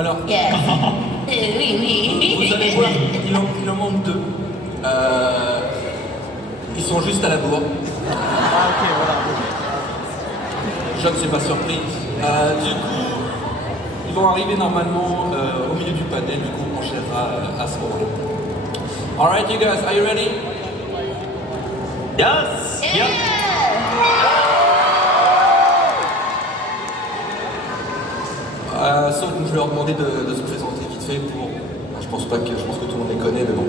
Alors, Yes. vous allez voir, il en manque deux. Ils sont juste à la bourre. Ah ok, voilà. Je ne suis pas surpris. Du coup, ils vont arriver normalement au milieu du panel, du coup on gérera à ce moment-là. Alright you guys, are you ready? Yes! Yeah. Donc je vais leur demander de se présenter vite fait pour... je pense que tout le monde les connaît, mais bon.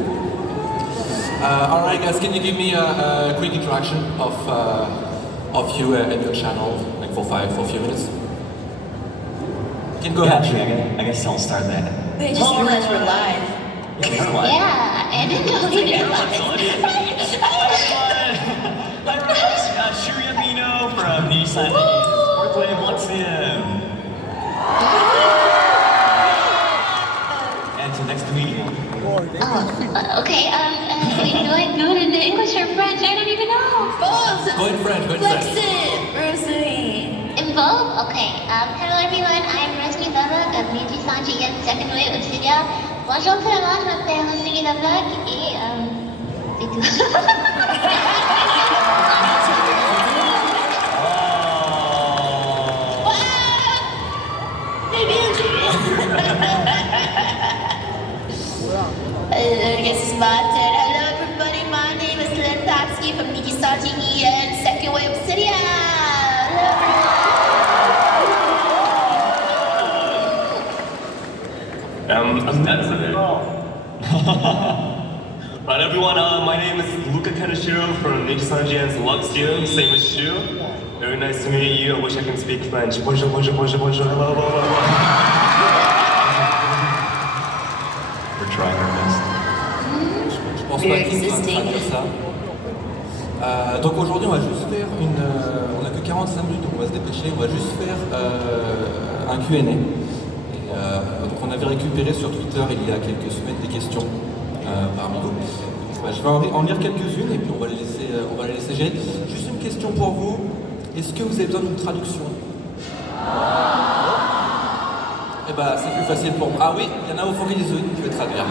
Alright guys, can you give me a quick introduction of you and your channel, like for a few minutes? You can go ahead. Actually, I guess I'll start that. Wait, I just realized we're live. Yeah, I didn't know we were Hi, SHU LUCA from NIJISANJI EN Sportway Luxium. And so next to me. Okay, so you know it good in the English or French? I don't even know. Both. Go in French, go in Flex French. it, Rosemi. In both? Okay. Hello everyone, I'm Rosemi Selene of NIJISANJI EN second wave of Syria. Bonjour tout le monde, je m'appelle Rosemi Selene et c'est tout. I guess it's my turn. Hello everybody, my name is Len Patsky from NIJISANJI EN second wave of Syria. I'm Netsume. Alright everyone, my name is Luca Kaneshiro from NIJISANJI EN's Luxium, same as Shu. Very nice to meet you. I wish I can speak French. Bonjour, bonjour, bonjour, bonjour, hello, hello, hello. We're trying our best. Je pense pas qu'ils vont traduire ça. Donc aujourd'hui on va juste faire on a que 45 minutes donc on va se dépêcher, on va juste faire un Q&A. Donc on avait récupéré sur Twitter il y a quelques semaines des questions parmi vous. Je vais en lire quelques-unes et puis on va les laisser gérer. Juste une question pour vous, est-ce que vous avez besoin d'une traduction? Eh ben c'est plus facile pour moi. Ah oui, il y en a au fond qui disent oui, je vais traduire.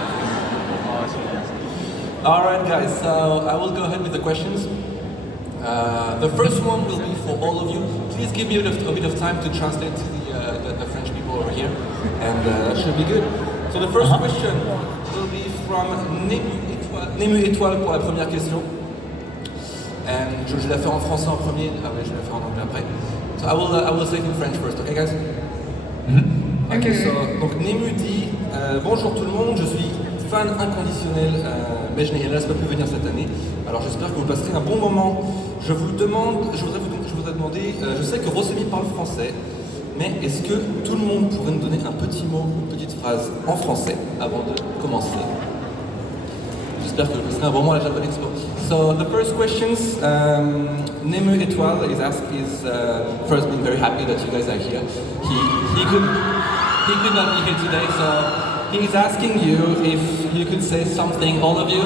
Alright guys, so I will go ahead with the questions. The first one will be for all of you. Please give me a bit of time to translate to the French people over here, and that should be good. So the first question will be from NemuEtoile pour la première question. And je vais la faire en français en premier, je vais la faire en anglais après. So I will say it in French first, okay guys? Okay, so, donc Nemu dit bonjour tout le monde, je suis fan inconditionnel, mais je n'ai pas pu venir cette année. Alors j'espère que vous passerez un bon moment. Je voudrais demander, je sais que Rosemi parle français, mais est-ce que tout le monde pourrait nous donner un petit mot, une petite phrase en français avant de commencer? J'espère que vous passerez un bon moment à la Japan Expo. So the first questions, NemuEtoile is first being very happy that you guys are here. He could not be here today, so he's asking you if you could say something, all of you.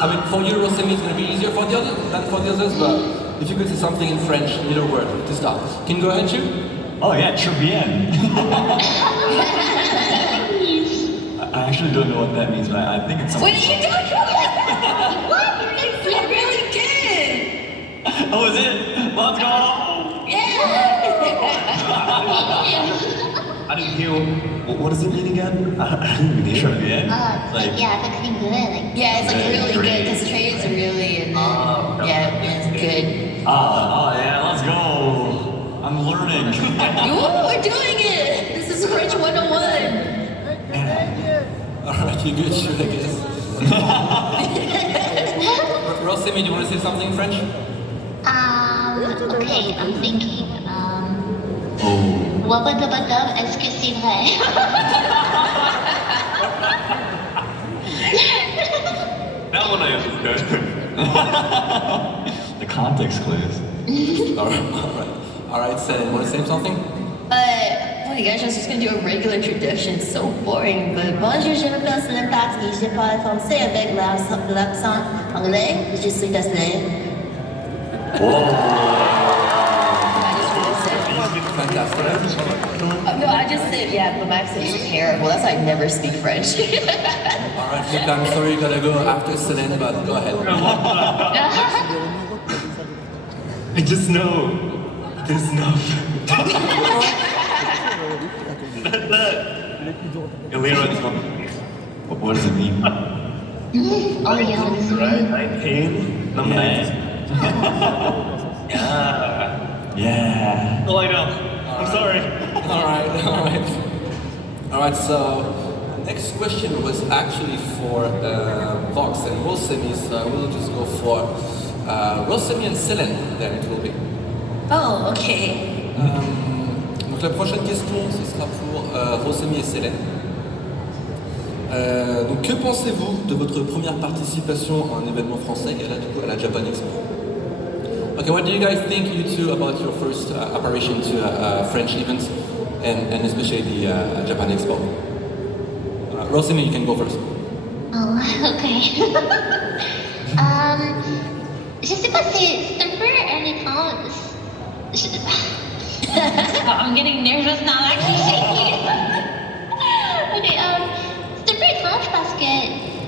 I mean, for you, Rosemi, it's going to be easier for the others than for the others, but if you could say something in French, middle word to start. Can you go ahead, Shu? Oh yeah, très bien. I actually don't know what that means, but I think it's something. Wait, you don't know that? What? You really did. Oh, is it? Let's go! I didn't hear. What does it mean again? I didn't really sure. Yeah. Like, yeah, that's pretty good. Like, Yeah, it's like really good because Trey is really and then yeah, it's good. Yeah, let's go. I'm learning. Ooh, we're doing it. This is French 101. Alright, you good, Shu, I guess. Rosemi, do you want to say something in French? okay, I'm thinking, Oh. wabadabadab, est-ce que c'est vrai? That one I understood. The context clues. Alright, Siren, want to say something? Oh my gosh, I was just gonna do a regular introduction. It's so boring. But bonjour, je m'appelle Siren Patsky. Je parle français avec l'accent anglais. Je suis Tadley. Thank podcast, alright? No, I just said, yeah, but my accent is terrible. That's why I never speak French. Alright, Luca, I'm sorry you gotta go after Selene, but go ahead. I just know there's enough. What does it mean? Oh yeah, this is Right? 19? Number 19. Yeah. Yeah. Oh, I know. I'm sorry. Alright, so next question was actually for Vox and Rosemi, so we'll just go for Rosemi and Selene, then it will be. Oh, okay. Donc la prochaine question, ce sera pour Rosemi et Selene. Donc que pensez-vous de votre première participation à un événement français, et là du coup à la Japan Expo? Okay, what do you guys think, you two, about your first apparition to a French event, and especially the Japan Expo? Rosemi, you can go first. Oh, okay. Je sais pas, c'est un peu un écran. I'm getting nervous now, I'm actually shaking. Okay, c'est un peu étrange parce que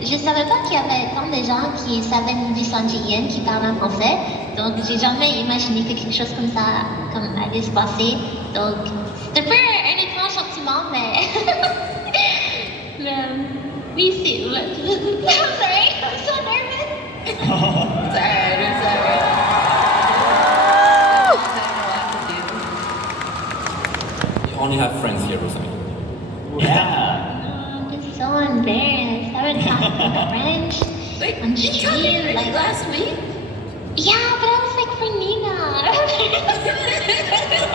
je savais pas qu'il y avait tant de gens qui savaient NIJISANJI EN qui parlent en français. Donc, j'ai jamais imaginé que quelque chose comme ça allait se passer. Donc, c'est un peu un étrange sentiment, mais. Oui, c'est. I'm sorry, I'm so nervous. It's alright. You only have friends here, Rosemi. Yeah. I'm so embarrassed. I haven't talked in French Wait, on you told me stream. like last week? Yeah, but I was like for Nina.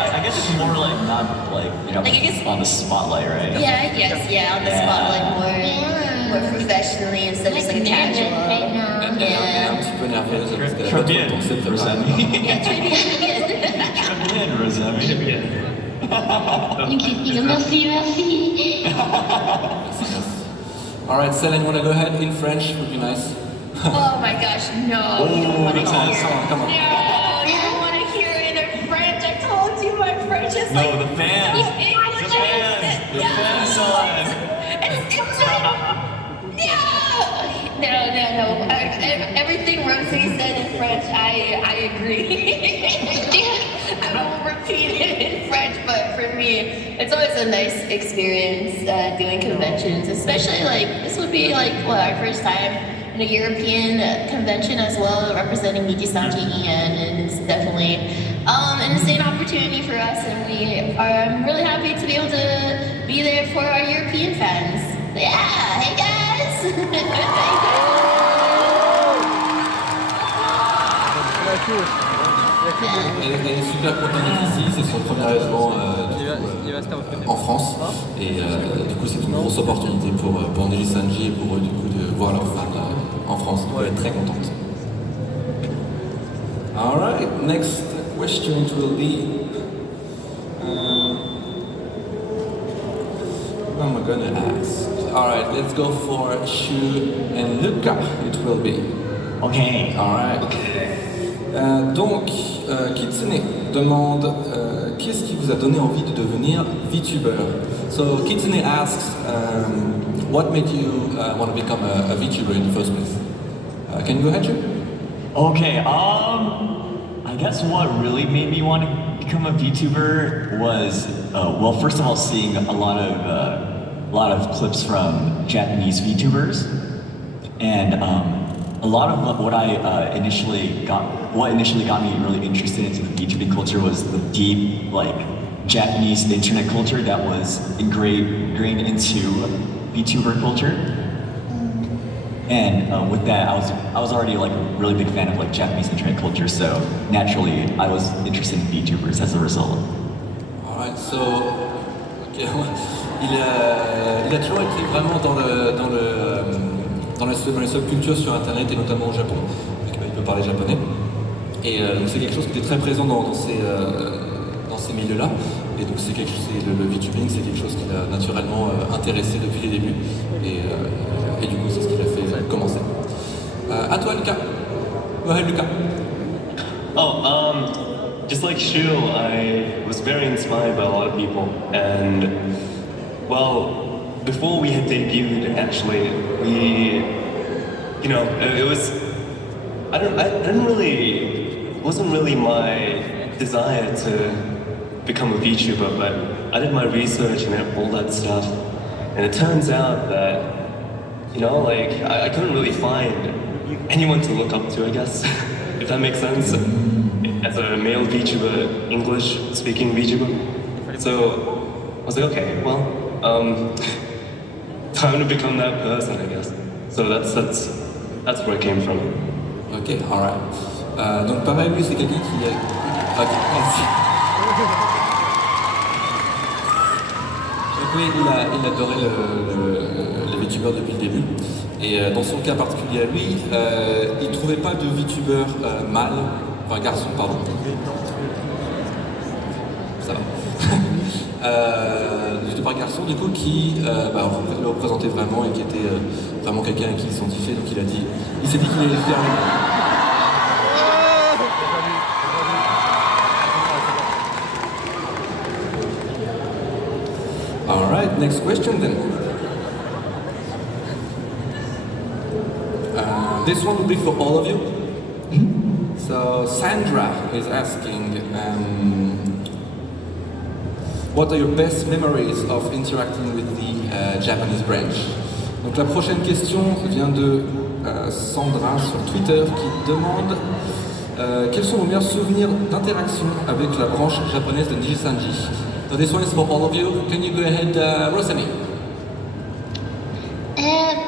I guess it's more like not like, Like, I guess- on the spotlight, right? Yeah, I guess, yeah, on the spotlight Yeah. more professionally instead of just like nervous casual. right now. Elle est un petit peu nerveuse parce qu'elle a Très pas bien, trop pensé de préparer. Rosemi. Yeah, try to Très bien, Rosemi. Thank you. Merci. Alright, Selene, you wanna go ahead in French? Would be nice. Oh my gosh, no. You don't want to that's hear awesome. Come on. No, you don't want to hear it in French. I told you my French is No, like the fans. so English. The fans on. It's like, no. Everything Rosie said in French, I agree. I won't repeat it in French, but for me, it's always a nice experience doing conventions, especially like this would be like our first time in a European convention as well, representing NIJISANJI EN, and it's definitely an insane opportunity for us, and I'm really happy to be able to be there for our European fans. So yeah, hey guys! Elle est super contente d'être ici, c'est son premier événement en France, et du coup c'est une grosse opportunité pour NIJISANJI et pour eux du coup de voir leurs fans en France, donc elle est très contente. Alright, next question will be what am I gonna ask? Alright, let's go for SHU and Luca, it will be. Okay. Alright. Donc, Kitsune demande qu'est-ce qui vous a donné envie de devenir Vtuber? So, Kitsune asks, what made you want to become a Vtuber in the first place? Can you go ahead, Shu? Okay, I guess what really made me want to become a VTuber was, well, first of all, seeing a lot of clips from Japanese VTubers, and a lot of what initially got me really interested into the VTubing culture was the deep, like, Japanese internet culture that was ingrained into VTuber culture. And with that, I was already like a really big fan of like Japanese internet culture, so naturally I was interested in VTubers as a result. Alright, so okay. il a toujours été vraiment dans les subcultures sur internet et notamment au Japon. Donc, il peut parler japonais. Et donc c'est quelque chose qui était très présent dans ces milieux-là. Et donc le VTubing, c'est quelque chose qui l'a naturellement intéressé depuis les débuts. Et du coup, c'est ce qui l'a fait commencer. À toi, Lucas. Go ahead, Lucas. Just like Shu, I was was very inspired by a lot of people. And, well, before we had debuted, actually, it was, it wasn't really my desire to become a VTuber, but I did my research and all that stuff. And it turns out that, I couldn't really find anyone to look up to, I guess, if that makes sense, as a male VTuber, English-speaking VTuber. So I was like, okay, well, time to become that person, I guess. So that's where it came from. Ok, alright. Donc pareil, lui c'est quelqu'un qui... Ok, merci. Donc oui, il adorait les VTubers depuis le début. Et dans son cas particulier à lui, il trouvait pas de VTuber mâle, enfin garçon, pardon. Ça va. VTuber garçon, du coup, qui le représentait vraiment et qui était vraiment quelqu'un qui s'identifiait. Donc il s'est dit qu'il allait faire... Alright, next question then. This one will be for all of you. So Sandra is asking, what are your best memories of interacting with the Japanese branch? Donc la prochaine question vient de Sandra sur Twitter qui demande quels sont vos meilleurs souvenirs d'interaction avec la branche japonaise de NIJISANJI? So this one is for all of you. Can you go ahead, Rosemi?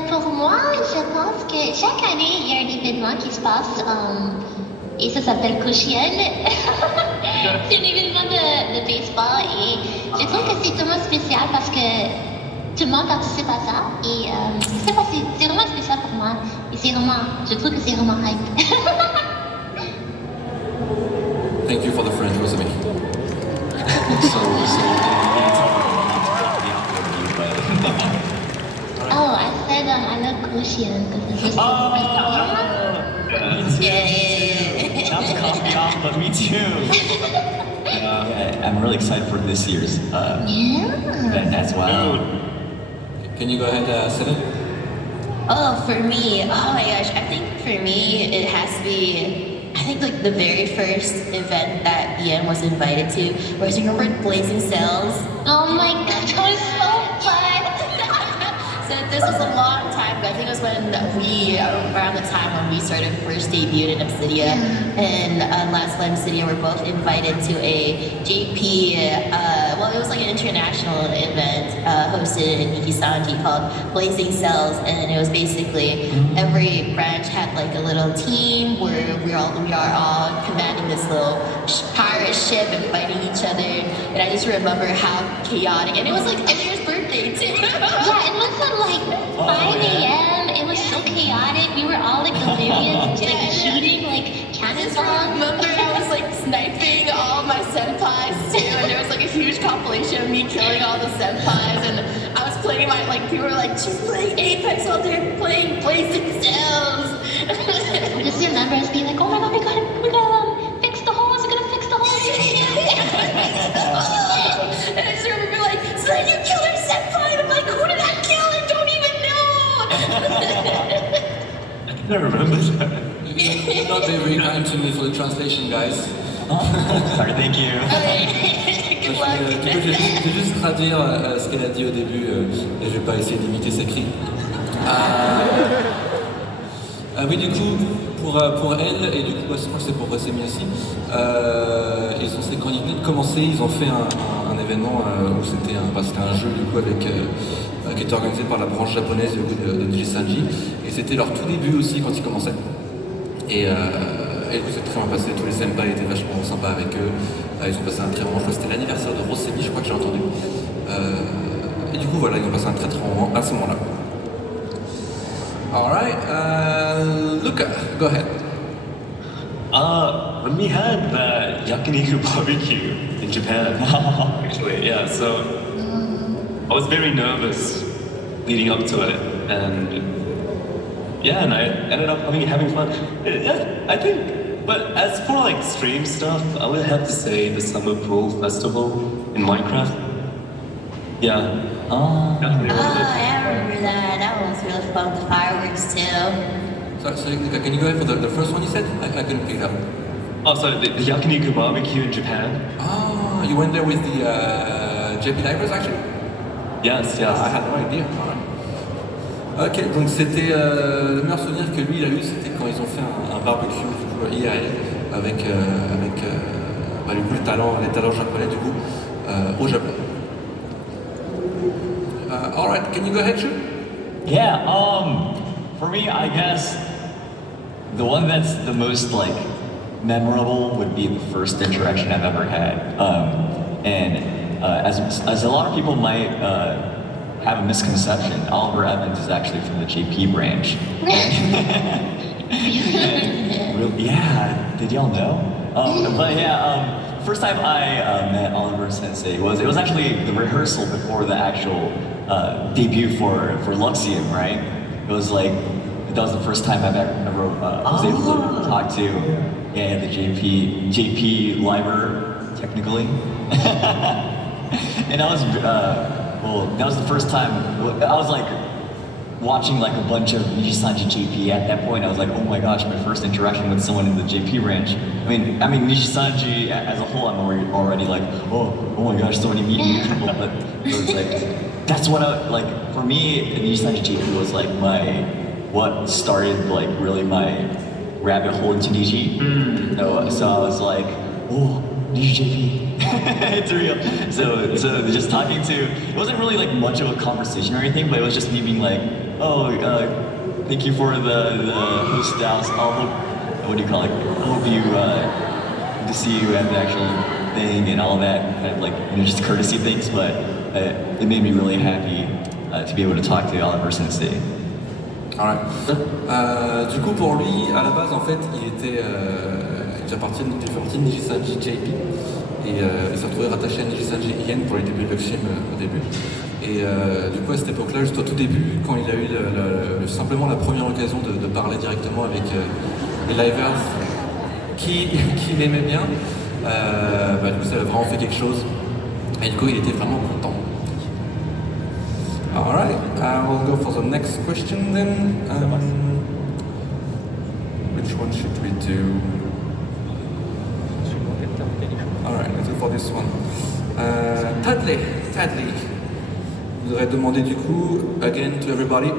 Pour moi, je pense que chaque année, il y a un événement qui se passe et ça s'appelle Koshien. C'est un événement de baseball et je trouve que c'est tellement spécial parce que tout le monde participe à ça et c'est vraiment spécial pour moi et je trouve que c'est vraiment hype. Thank you for the French, Rosemi. Oh, I said I love Koshien because it's just Not to cut me off, but me too. I'm really excited for this year's event as well. Can you go ahead, Siren? Oh, for me, oh my gosh, I think for me it has to be, I think like the very first event that EN was invited to, was you remember Blazing Sails? Oh my god, that was so fun! So this was a long time ago. I think it was around the time when we sort of first debuted in Obsidia, and Last Land Obsidia were both invited to a JP, it was like an international event hosted in NIJISANJI called Blazing Sails, and it was basically every branch had like a little team where we are all commanding this little pirate ship and fighting each other, and I just remember how chaotic, and it was like Amir's birthday too. Yeah, it was at like 5 a.m. It was so chaotic. We were all like delirious, just like shooting like cannons. I remember I was like sniping all my senpais too, and there was like a huge compilation of me killing all the senpais, and I was playing people were like, she's playing Apex while they're playing Blazing Sails. I just remember us being like, oh my god, we gotta fix the holes, we're gonna fix the holes. And I just remember like, so you killed her senpai, and I'm like, who did I kill? I don't even know. I remember that. You're not very kind to me for the translation, guys. Sorry, thank you. Good luck. Je vais juste traduire ce qu'elle a dit au début et je vais pas essayer d'imiter ses cris. Oui, du coup, pour elle, et du coup, je crois que c'est pour Rosemi aussi, quand ils venaient de commencer, ils ont fait un événement où c'était un jeu du coup, qui était organisé par la branche japonaise de NIJISANJI, et c'était leur tout début aussi quand ils commençaient. Et du coup, c'est très bien passé, tous les senpai étaient vachement sympas avec eux, ils ont passé un très bon moment, c'était l'anniversaire de Rosemi, je crois que j'ai entendu. Et du coup, voilà, ils ont passé un très bon moment à ce moment-là. Alright, Luca, go ahead. When we had the yakiniku barbecue in Japan, actually, yeah, so I was very nervous leading up to it, and I ended up having fun. Yeah, I think But as for like stream stuff, I would have to say the Summer Pool Festival in Minecraft. Yeah. Oh, I remember that. That was really fun. The fireworks too. So can you go ahead for the first one you said? I couldn't pick it up. Oh, sorry, the Yakiniku barbecue in Japan. Ah, you went there with the JP Divers actually? Yes, I yes. had no idea. Ok, donc c'était le meilleur souvenir que lui il a eu, c'était quand ils ont fait un barbecue du coup IRL avec du coup les talents japonais du coup au Japon. Alright, can you go ahead, Shu? Yeah, for me, I guess the one that's the most like memorable would be the first interaction I've ever had. As a lot of people might have a misconception, Oliver Evans is actually from the JP branch. Yeah, did y'all know? But yeah, first time I met Oliver Sensei it was actually the rehearsal before the actual debut for Luxian, right? It was like that was the first time I've ever was able to talk to the JP Liver technically, and I was that was the first time I was like watching like a bunch of NIJISANJI JP at that point. I was like, oh my gosh, my first interaction with someone in the JP branch. I mean NIJISANJI as a whole, I'm already like, oh my gosh, so many meeting people. But it was like, that's what I like. For me, NIJISANJI JP was like what started like really my rabbit hole into Niji. So I was like, oh, Niji JP. It's real. So just talking to, it wasn't really like much of a conversation or anything, but it was just me being like, thank you for the host house. What do you call it? I hope you to see you at the actual thing and all that kind of like just courtesy things. But it made me really happy to be able to talk to Oliver Sensei. Alright. Du coup pour lui, à la base en fait, il faisait partie de NIJISANJI JP. Et il s'est retrouvé rattaché à NIJISANJI EN pour les débuts de Luxim au début. Et du coup à cette époque-là, juste au tout début, quand il a eu simplement la première occasion de parler directement avec les livers qui l'aimaient bien, du coup ça a vraiment fait quelque chose. Et du coup il était vraiment content. Alright, I will go for the next question then. Which one should we do? Alright, let's go for this one. Tadley, je voudrais demander du coup, again to everybody.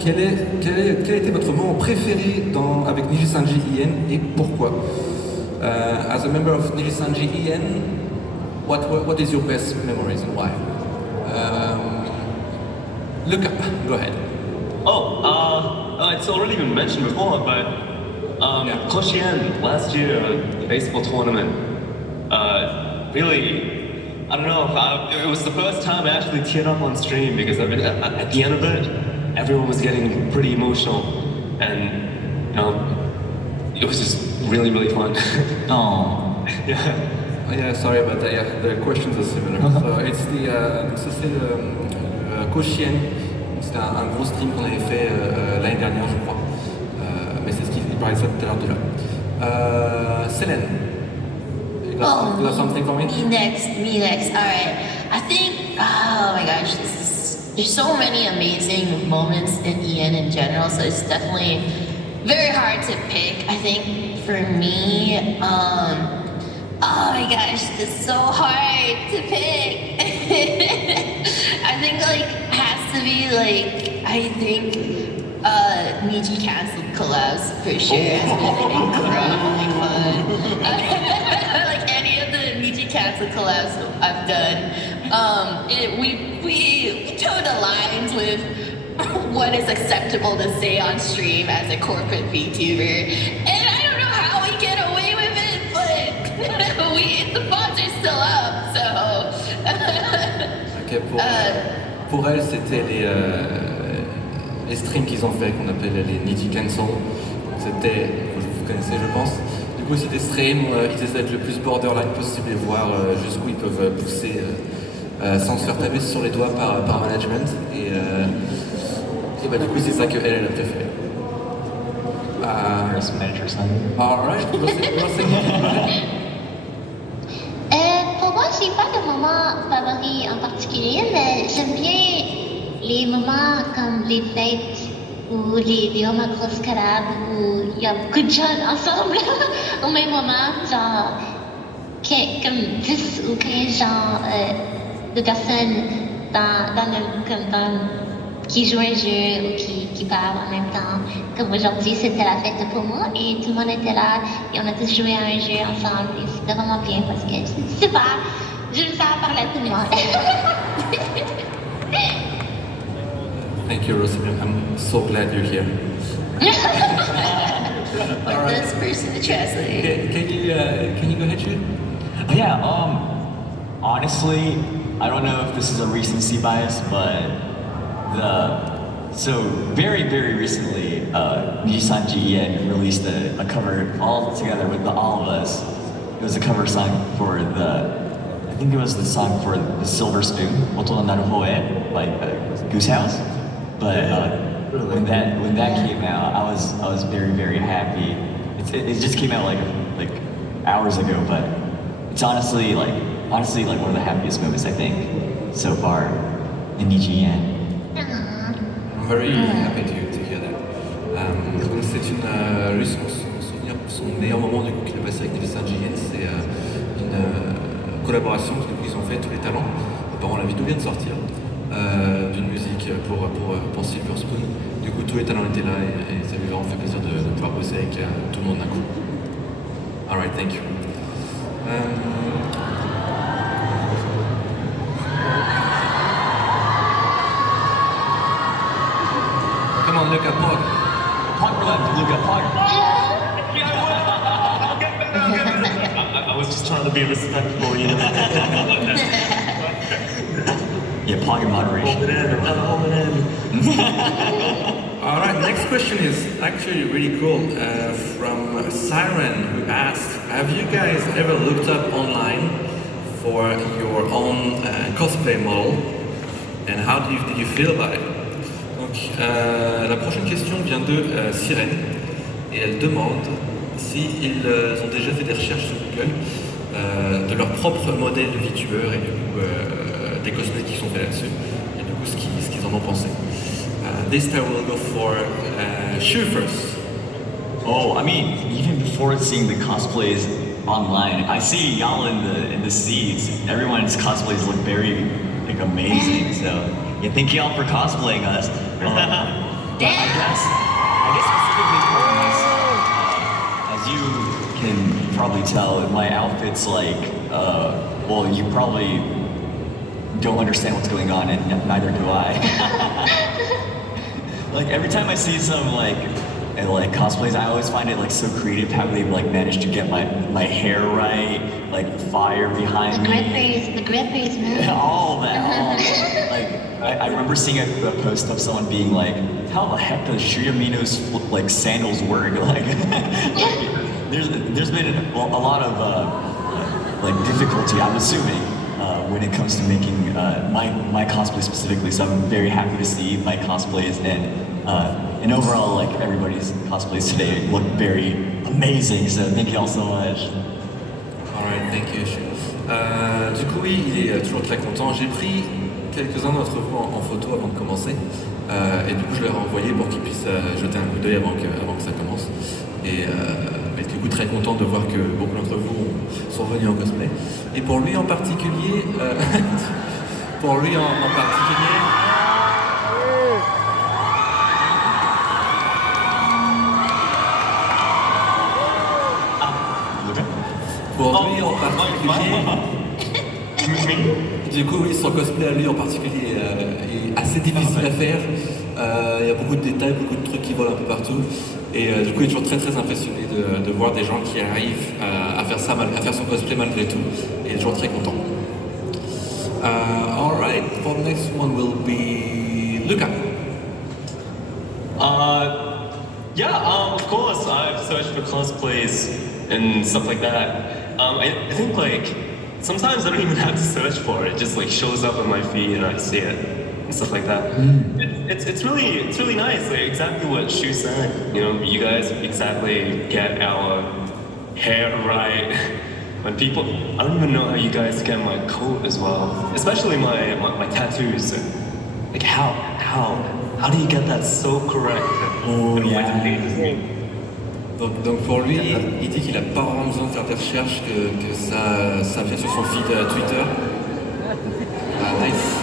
Quel a été votre moment préféré avec NIJISANJI EN et pourquoi? As a member of NIJISANJI EN, what is your best memories and why? Luca, go ahead. It's already been mentioned before, but Koshien last year, the baseball tournament, really, I don't know, it was the first time I actually teared up on stream because at the end of it, everyone was getting pretty emotional, and it was just really, really fun. Oh. Yeah, sorry about that. Yeah, the questions are similar. So c'est le Koshien. C'était un gros stream qu'on avait fait l'année dernière, je crois. Mais c'est ce qu'il parlait de ça tout à l'heure déjà. Selene, you got something for me? Me next. Alright. I think, oh my gosh, there's so many amazing moments in EN in general, so it's definitely very hard to pick. I think for me, oh my gosh, it's so hard to pick. I think has to be Niji canceled collabs for sure. It's been incredibly fun. Any of the Niji canceled collabs I've done, we toe the lines with what is acceptable to say on stream as a corporate VTuber, and I don't know how we get away with it, but the bonds are still up, so. Ok, pour elle, c'était les streams qu'ils ont fait, qu'on appelle les Niji Cancel. C'était, vous connaissez je pense. Du coup, c'est des streams où ils essaient d'être le plus borderline possible et voir jusqu'où ils peuvent pousser sans se faire taper sur les doigts par management. Et bah du coup c'est ça qu'elle elle a préféré. First miniature Sandra. Alright, Pour moi, j'ai pas de moment favori en particulier, mais j'aime bien les moments comme les fêtes ou les moments grosses collabs où il y a beaucoup de gens ensemble au même moment, genre comme 10 ou 15 gens de personnes qui jouent un jeu ou qui parlent en même temps. Comme aujourd'hui, c'était la fête pour moi et tout le monde était là et on a tous joué à un jeu ensemble et c'était vraiment bien parce que je sais pas, je veux faire parler à tout le monde. Thank you, Rosemary. I'm so glad you're here. Like this person to translate. Can you go ahead, Jude? Yeah, honestly, I don't know if this is a recency bias, but so very, very recently, NIJISANJI EN released a cover all together with all of us. It was a cover song for I think it was the song for the Silver Spoon, Otono Naru Hoe, by Goose House. But when that came out, I was very, very happy. It just came out like hours ago, but it's honestly like one of the happiest moments I think so far in NIJI EN. I'm very happy to hear that. Donc c'est lui son souvenir, son meilleur moment du coup qu'il a passé avec NIJISANJI EN, c'est une collaboration qu'ils ont fait tous les talents. Apparemment la vidéo vient de sortir d'une musique pour Silver Spoon. Du coup tous les talents étaient là et ça lui a vraiment fait plaisir de pouvoir bosser avec tout le monde d'un coup. Alright, thank you. Come on, Luca, Pog. Luca, Pog. I was just trying to be respectful, you know. Yeah, Pog in moderation. Hold it in. All right, next question is actually really cool from Siren, who asked, have you guys ever looked up online for your own cosplay model and how did you feel about it? Donc la prochaine question vient de Siren et elle demande s'ils ont déjà fait des recherches sur Google de leur propre modèle de Vtuber et du coup des cosplays qui sont faits là-dessus et du coup ce qu'ils en ont pensé. This time we'll go for SHU first. Oh, I mean, even before seeing the cosplays online, I see y'all in the seeds. Everyone's cosplays look very amazing. So yeah, thank y'all for cosplaying us. I guess specifically for us, as you can probably tell, my outfit's like, well, you probably don't understand what's going on, and neither do I. Like every time I see some like cosplays, I always find it like so creative how they like managed to get my hair right, like the fire behind me. The grippers, man. All that. Like I remember seeing a post of someone being like, "How the heck does Shuyamino's like sandals work?" Like, there's been a lot of like difficulty, I'm assuming, when it comes to making my cosplay specifically. So I'm very happy to see my cosplays and overall like everybody's cosplays today look very amazing. So thank you all so much. Alright, thank you. Du coup, oui, il est toujours très content. J'ai pris quelques-uns d'entre vous en photo avant de commencer. Et du coup, je leur ai envoyé pour qu'ils puissent jeter un coup d'œil avant que ça commence. Et du coup, très content de voir que beaucoup d'entre vous sont venus en cosplay. Et pour lui en particulier, du coup, oui, son cosplay à lui en particulier est assez difficile à faire. Il y a beaucoup de détails, beaucoup de trucs qui volent un peu partout. Et du coup, il est toujours très très impressionné de voir des gens qui arrivent à faire son cosplay malgré tout. Et il est toujours très content. Alright, for the next one will be Luca. Of course, I've searched for cosplays and stuff like that. I think like sometimes I don't even have to search for it. It just like shows up on my feed and I see it. stuff like that. It's really nice. Like exactly what Shu said. You know, you guys exactly get our hair right. When people, I don't even know how you guys get my coat as well, especially my tattoos. Like how do you get that so correct? Oh, yeah. Donc pour lui, il dit qu'il n'a pas vraiment besoin de faire des recherches, que ça vient sur son feed Twitter. Nice.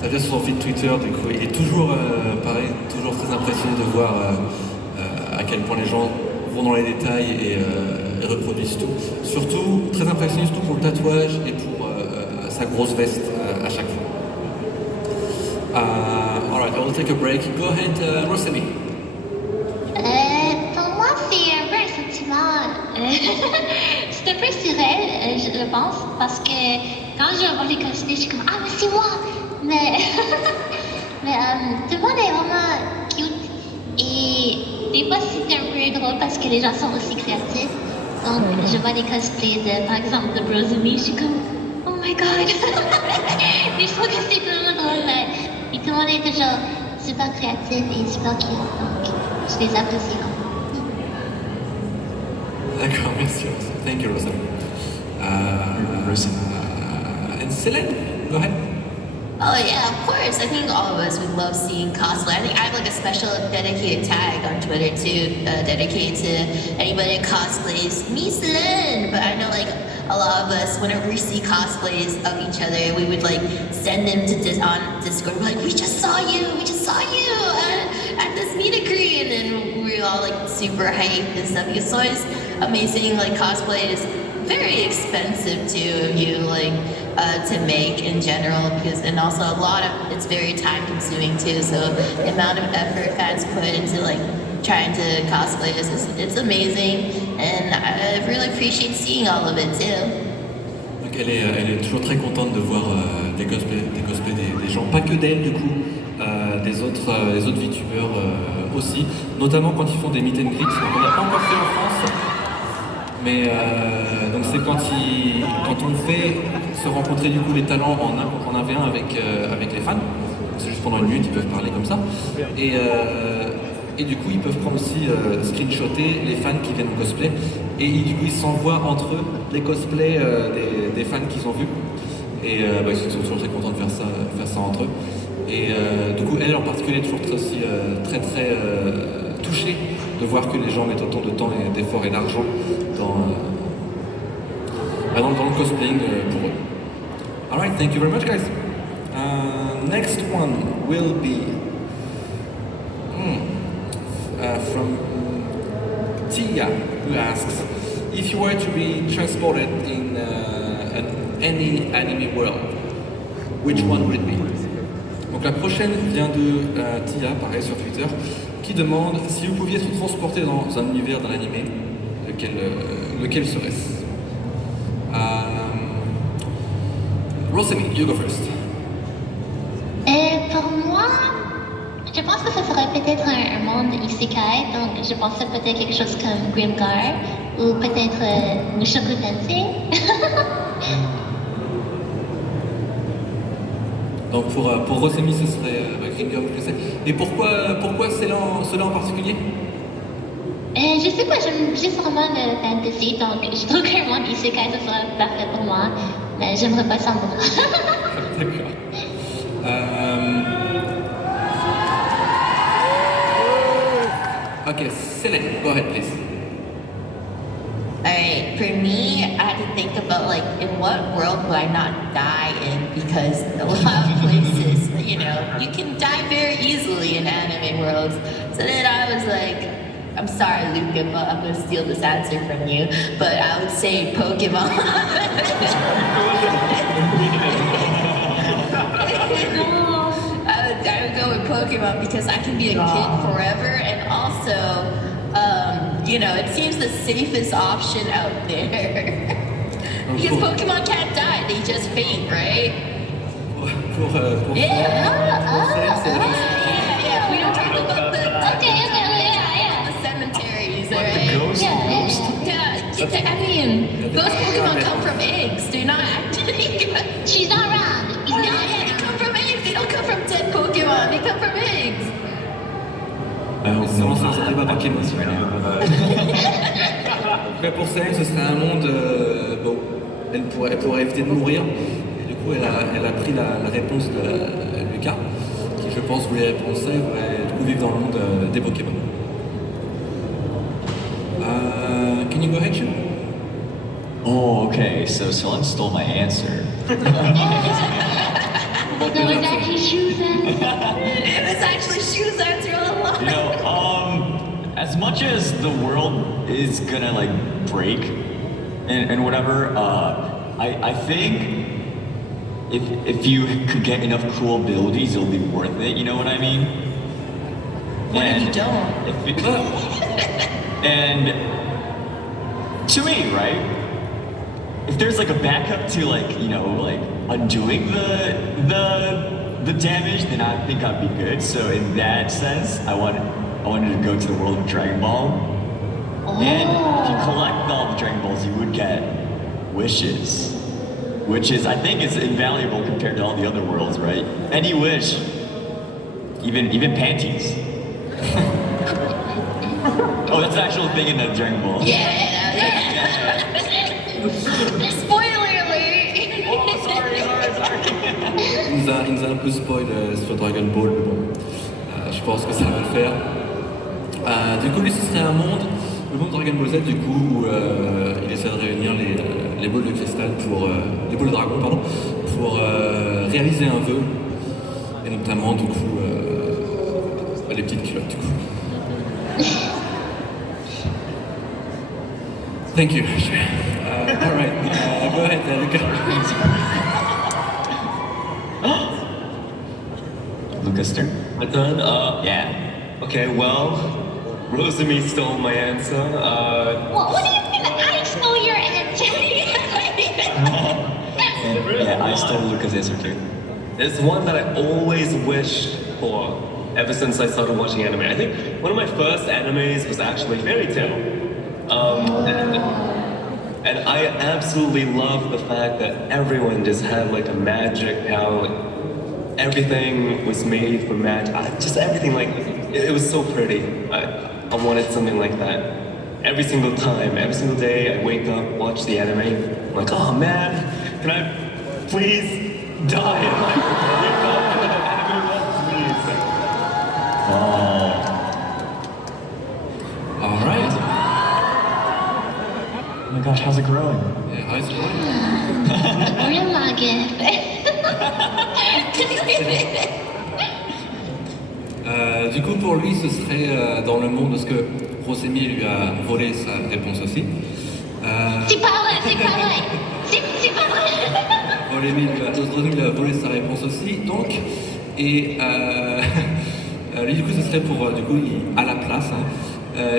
Ça vient sur son feed Twitter, du coup il est toujours, pareil, toujours très impressionné de voir à quel point les gens vont dans les détails et reproduisent tout. Surtout, très impressionné surtout pour le tatouage et pour sa grosse veste à chaque fois. Alright, I will take a break. Go ahead, Rosemi. Pour moi, c'est un peu un sentiment. C'est un peu surréel, je pense, parce que quand je vois les cosplays, je suis comme ah, mais c'est moi! Mais tout le monde est vraiment cute. Et des fois, c'est un peu drôle parce que les gens sont aussi créatifs. Donc, je vois des cosplays de, par exemple, de ROSEMI, je suis comme oh my god! Et je trouve que c'est vraiment drôle. Et tout le monde est toujours super créatif et super cute. Donc, je les apprécie. D'accord, merci. Thank you, Rosa. And Selene, go ahead. Oh yeah, of course. I think all of us would love seeing cosplay. I think I have like a special dedicated tag on Twitter too, dedicated to anybody that cosplays me, Selene. But I know like a lot of us, whenever we see cosplays of each other, we would like send them to on Discord. We're like, we just saw you at this meet and greet, and then we're all like super hyped and stuff. It's always amazing. Like cosplay is very expensive too, if you like to make in general, because and also a lot of it's very time consuming too. So the amount of effort fans put into like trying to cosplay this it's amazing, and I really appreciate seeing all of it too. Donc elle est toujours très contente de voir des cosplays des gens, pas que d'elle du coup, des autres Vtubers aussi, notamment quand ils font des meet and greet. On n'a pas encore fait en France, mais donc c'est quand on fait se rencontrer du coup les talents en 1v1 avec les fans. C'est juste pendant une minute, ils peuvent parler comme ça. Et du coup, ils peuvent prendre aussi screenshotter les fans qui viennent au cosplay. Et du coup, ils s'envoient entre eux les cosplays des fans qu'ils ont vus. Et ils sont toujours très contents de faire ça entre eux. Et du coup, elle en particulier est toujours très touchée de voir que les gens mettent autant de temps et d'efforts et d'argent dans le cosplaying pour eux. Alright, thank you very much, guys. Next one will be from Teeya, who asks, if you were to be transported in any anime world, which one would it be? Donc la prochaine vient de Teeya, pareil sur Twitter, qui demande si vous pouviez être transporté dans un univers d'un animé, lequel serait-ce? Rosemi, you go first. Pour moi, je pense que ce serait peut-être un monde isekai, donc je pensais peut-être quelque chose comme Grimgar ou peut-être Mushoku Tensei. Donc pour Rosemi, ce serait Grimgar, je sais. Et pourquoi cela en particulier? Je sais pas, j'aime juste vraiment le fantasy, donc je trouve qu'un monde isekai, ce serait parfait pour moi, mais j'aimerais pas Sandra. D'accord. Okay, Selene, go ahead, please. Alright, for me, I had to think about like in what world would I not die in, because a lot of places, you can die very easily in anime worlds. So then I was like, I'm sorry, Luca, but I'm gonna steal this answer from you. But I would say Pokemon. I would go with Pokemon because I can be a kid forever, and also, it seems the safest option out there. Because Pokemon can't die, they just faint, right? Yeah. We don't talk about the cemeteries, right? Ghost? Yeah, I mean, those Pokemon come from eggs. They're not actually. She's not wrong. They come from eggs. They don't come from On se lance dans un débat Pokémon. Mais pour Selene, ce serait un monde... bon, elle pourrait éviter de mourir. Et du coup, elle a pris la réponse de Lucas, qui, je pense, voulait répondre ça et voulait du coup vivre dans le monde des Pokémon. Can you go ahead, Shu? Oh, okay, so Selene stole my answer. No, it's actually Shu's It's actually Shu's answer all along. You know, as much as the world is gonna like break and whatever, I think if you could get enough cool abilities, it'll be worth it. You know what I mean? What if you don't? And to me, right? If there's like a backup to like, you know, like undoing the damage, then I think I'd be good. So in that sense, I wanted to go to the world of Dragon Ball. Oh. And if you collect all the Dragon Balls, you would get wishes. Which is, I think, is invaluable compared to all the other worlds, right? Any wish, even panties. Oh, that's the actual thing in the Dragon Ball. Yeah. Spoiler alert! Oh, sorry. Il nous a un peu spoil sur Dragon Ball, mais bon, je pense que ça va le faire. Du coup, lui, ce serait un monde, le monde Dragon Ball Z, du coup, où il essaie de réunir les boules de cristal les boules de dragon, pardon, pour réaliser un vœu, et notamment, du coup, les petites culottes, du coup. Thank you. All right, go ahead, Luca. Lucas' turn. My turn? Yeah. Okay, well, Rosemi stole my answer. What do you mean? I stole your answer. Yeah, I stole Lucas' answer too. There's one that I always wished for ever since I started watching anime. I think one of my first animes was actually Fairy Tail. And I absolutely love the fact that everyone just had like a magic power. Like, everything was made for magic. Just everything, like, it was so pretty. I wanted something like that. Every single time, every single day, I wake up, watch the anime. I'm like, oh man, can I please die? And like, wake up and the anime won't please. All right. Oh my gosh, how's it growing? Yeah, how's it going? Real nugget. Du coup, pour lui, ce serait dans le monde, parce que Rosemi lui a volé sa réponse aussi. C'est pas vrai. C'est pas vrai. Rosemi lui a volé sa réponse aussi, donc, et lui, du coup, ce serait pour, du coup, à la place,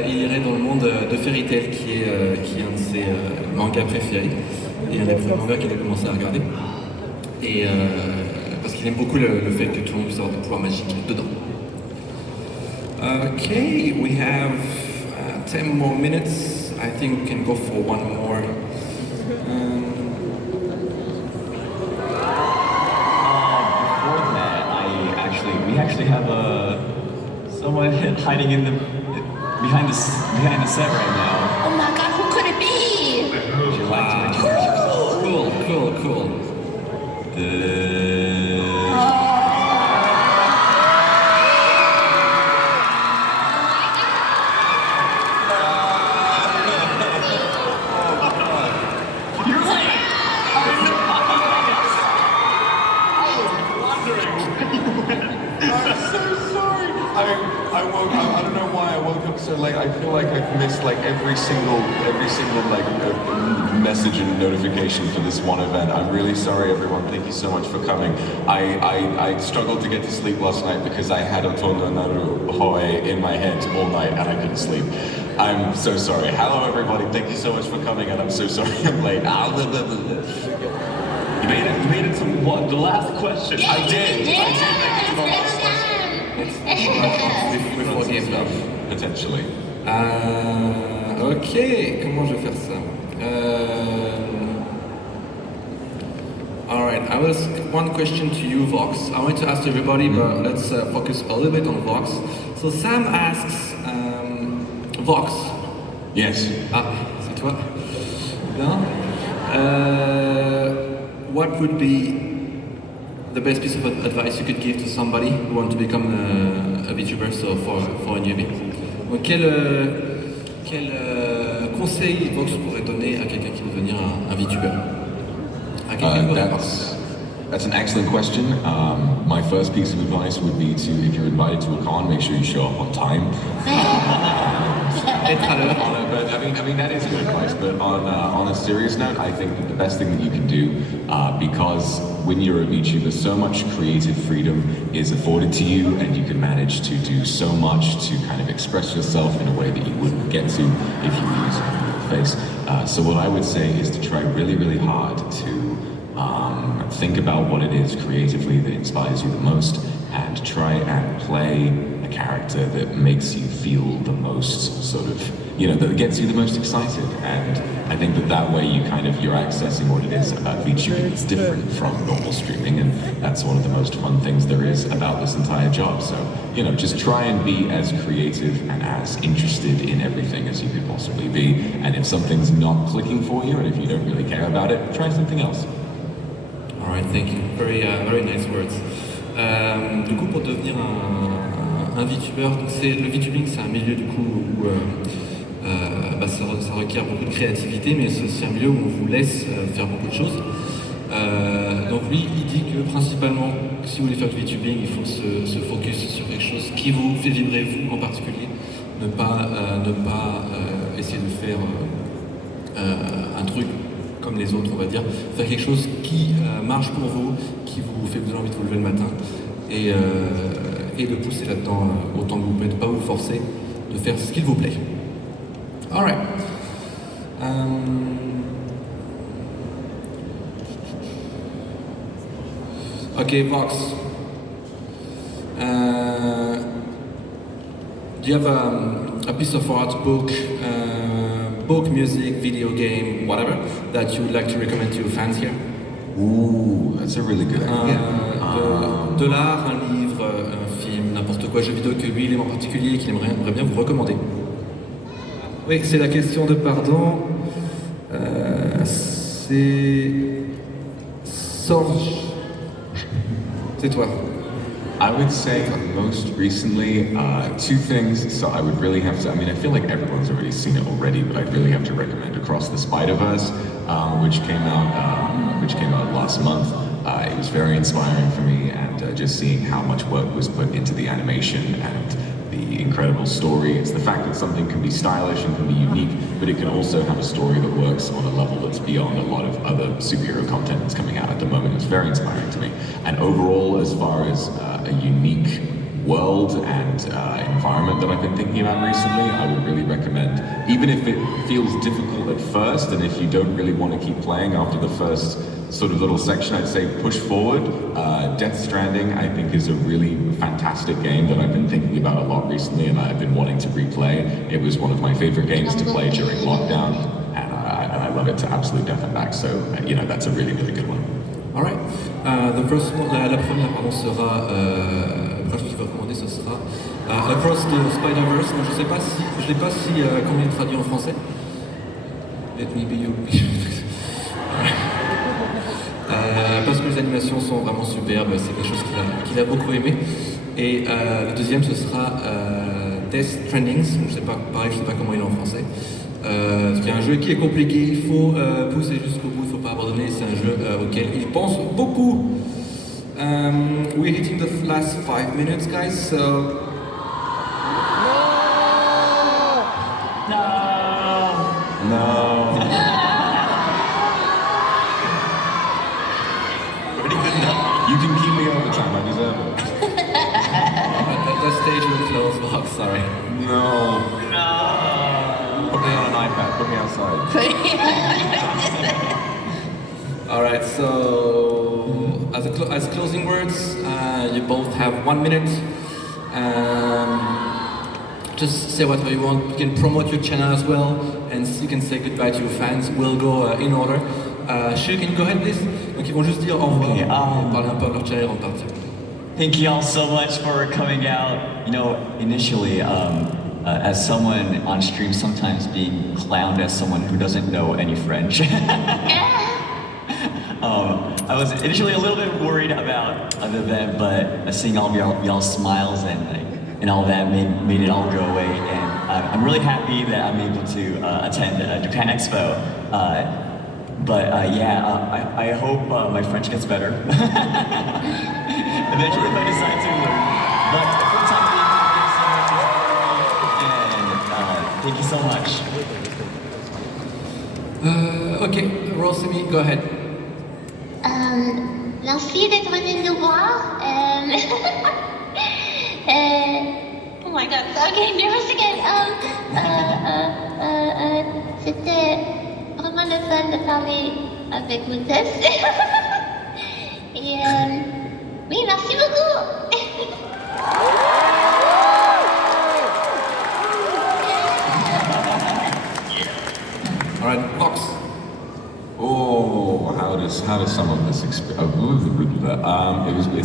il irait dans le monde de Fairy Tail, qui est un de ses mangas préférés, et un des premiers mangas qu'il a commencé à regarder, et parce qu'il aime beaucoup le fait que tout le monde puisse avoir des pouvoirs magiques dedans. Okay, we have 10 more minutes. I think we can go for one more. Before that, we actually have someone hiding behind the set right now. Oh my god, who could it be? Would you like to introduce yourself? Cool. I don't know why I woke up so late. I feel like I've missed like every single like message and notification for this one event. I'm really sorry, everyone. Thank you so much for coming. I struggled to get to sleep last night because I had Otondo Naru Hoe in my head all night and I couldn't sleep. I'm so sorry. Hello, everybody. Thank you so much for coming, and I'm so sorry I'm late. You made it to what? The last question. Yeah, I did. Yeah, I did make it to the last question. We forgive them, potentially. Ok, comment je vais faire ça? Alright, I will ask one question to you, Vox. I want to ask everybody, but let's focus a little bit on Vox. So Sam asks, Vox. Yes. Ah, c'est toi. Bien. What would be the best piece of advice you could give to somebody who wants to become a VTuber, so for a newbie? Donc quel conseil Vox pourrait donner à quelqu'un qui veut devenir un VTuber? À quelqu'un qui That's an excellent question. My first piece of advice would be to, if you're invited to a con, make sure you show up on time. But I mean that is good advice. But on a serious note, I think that the best thing that you can do, because when you're a VTuber, so much creative freedom is afforded to you, and you can manage to do so much to kind of express yourself in a way that you wouldn't get to if you were using your face. So what I would say is to try really, really hard to think about what it is creatively that inspires you the most, and try and play a character that makes you feel the most sort of, that gets you the most excited. And I think that way you're accessing what it is about VTubing. It's different from normal streaming, and that's one of the most fun things there is about this entire job. So, just try and be as creative and as interested in everything as you could possibly be. And if something's not clicking for you, and if you don't really care about it, try something else. Alright, thank you. Very nice words. Du coup, pour devenir un VTuber, le VTubing, c'est un milieu du coup où ça requiert beaucoup de créativité, mais c'est aussi un milieu où on vous laisse faire beaucoup de choses. Donc lui, il dit que principalement, si vous voulez faire du VTubing, il faut se focus sur quelque chose qui vous fait vibrer, vous en particulier. Ne pas essayer de faire un truc comme les autres, on va dire. Faire quelque chose qui marche pour vous, qui vous fait vous envie de vous lever le matin, et de pousser là-dedans autant que vous pouvez, de ne pas vous forcer, de faire ce qu'il vous plaît. Alright. Okay, Vox. Do you have a piece of art, book, music, video game, whatever, that you would like to recommend to your fans here? Ooh, that's a really good idea. De l'art, un livre, un film, n'importe quoi, jeu vidéo que lui il aime en particulier et qu'il aimerait bien vous recommander. Oui, c'est la question de pardon. C'est Sorge. C'est toi. I would say most recently, two things. So I would really have to, I feel like everyone's already seen it already, but I'd really have to recommend Across the Spider-Verse, which came out last month. It was very inspiring for me, and just seeing how much work was put into the animation and the incredible story. It's the fact that something can be stylish and can be unique, but it can also have a story that works on a level that's beyond a lot of other superhero content that's coming out at the moment. It's very inspiring to me. And overall, as far as a unique world and environment that I've been thinking about recently, I would really recommend, even if it feels difficult at first, and if you don't really want to keep playing after the first sort of little section, I'd say push forward. Death Stranding, I think, is a really fantastic game that I've been thinking about a lot recently, and I've been wanting to replay. It was one of my favorite games to play during lockdown, and I love it to absolute death and back, so that's a really, really good one. Alright. La première sera, la chose qu'il va recommander, ce sera Across the Spider-Verse. Je sais pas comment il est traduit en français. Let me be you. Parce que les animations sont vraiment superbes, c'est quelque chose qu'il a beaucoup aimé. Et le deuxième, ce sera Death Stranding. Je sais pas comment il est en français. C'est un jeu qui est compliqué, il faut pousser jusqu'au bout, il ne faut pas abandonner, c'est un jeu auquel il pense beaucoup. We're hitting the last 5 minutes, guys, so... No. Pretty good enough. You can keep me over time, I deserve it. The stage will close, Vox, sorry. No. Put me on an iPad, put me outside. Alright, so as closing words, you both have 1 minute. Just say whatever you want. You can promote your channel as well, and you can say goodbye to your fans. We'll go in order. SHU, can you go ahead, please? Donc ils vont juste dire au revoir, parler un peu de leur channel en partie. Thank you all so much for coming out. You know, initially, as someone on stream sometimes being clowned as someone who doesn't know any French. I was initially a little bit worried about the event, but seeing all of y'all's smiles and all that made it all go away. And I'm really happy that I'm able to attend Japan Expo. I hope my French gets better. Eventually, if I decide to learn. But for the time being, thank you so much, and thank you so much. Okay, Rosemi, go ahead. Merci d'être venu nous voir. Oh my god, okay, nervous again. C'était vraiment le fun de parler avec vous tous. Et oui, merci beaucoup. All right, Vox. Oh, how does some of this it's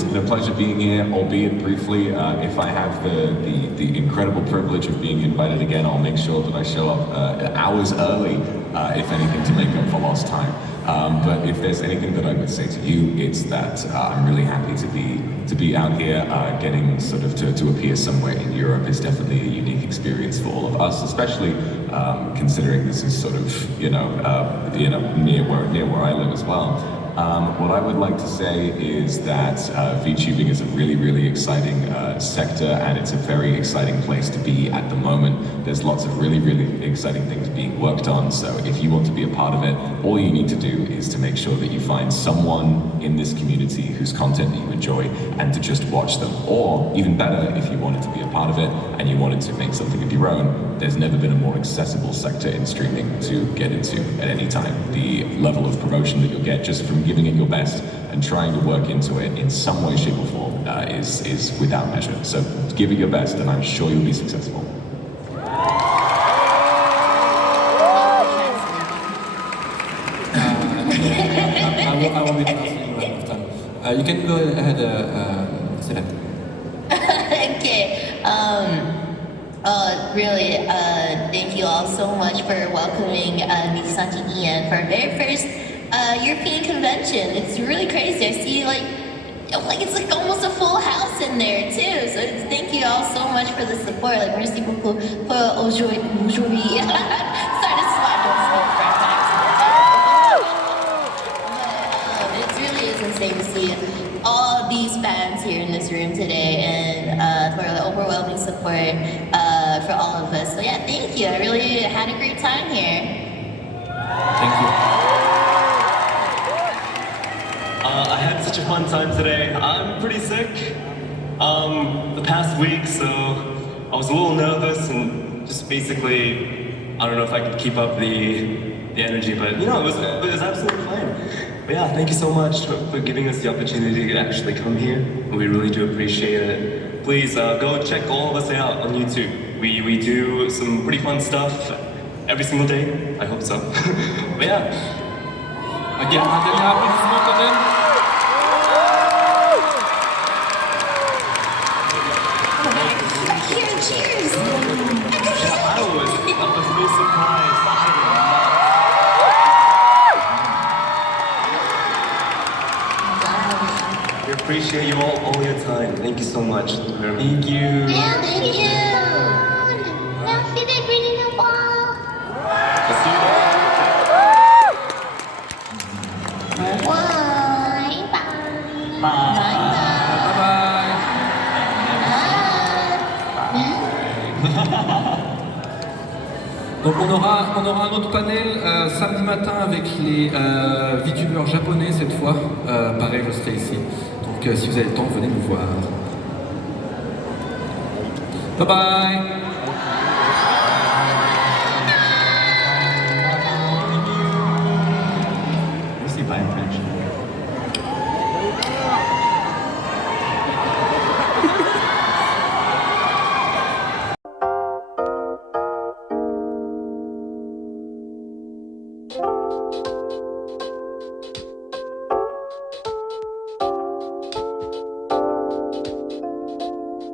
been a pleasure being here, albeit briefly. If I have the incredible privilege of being invited again, I'll make sure that I show up hours early, if anything, to make up for lost time. But if there's anything that I would say to you, it's that I'm really happy to be out here. Getting sort of to appear somewhere in Europe is definitely a unique experience for all of us, especially considering this is sort of near where I live as well. What I would like to say is that VTubing is a really exciting sector, and it's a very exciting place to be at the moment. There's lots of really exciting things being worked on, so if you want to be a part of it, all you need to do is to make sure that you find someone in this community whose content that you enjoy and to just watch them. Or even better, if you wanted to be a part of it and you wanted to make something of your own, there's never been a more accessible sector in streaming to get into at any time. The level of promotion that you'll get just from giving it your best and trying to work into it in some way, shape or form is without measure. So give it your best and I'm sure you'll be successful. I won't be translating right this time. You can go ahead, Siren. Okay. Really, thank you all so much for welcoming NIJISANJI EN for our very first European convention. It's really crazy. I see like it's like almost a full house in there too. So thank you all so much for the support. Like merci beaucoup pour aujourd'hui. Sorry to slap on speak French accent. But it really is insane to see all these fans here in this room today, and for the overwhelming support for all of us. So yeah, thank you. I really had a great time here. Thank you. I had such a fun time today. I'm pretty sick the past week, so I was a little nervous and just basically, I don't know if I could keep up the energy, but it was absolutely fine. But yeah, thank you so much for giving us the opportunity to actually come here. We really do appreciate it. Please go check all of us out on YouTube. We do some pretty fun stuff every single day. I hope so. But yeah. Again, un dernier applaudissement quand même. Here, cheers! I was so surprised. We appreciate you all your time. Thank you so much. Thank you. Yeah, thank you. Merci d'être venu nous voir. Bye bye. Donc on aura un autre panel samedi matin avec les VTubers japonais cette fois. Pareil, je serai ici. Donc si vous avez le temps, venez nous voir. Bye bye.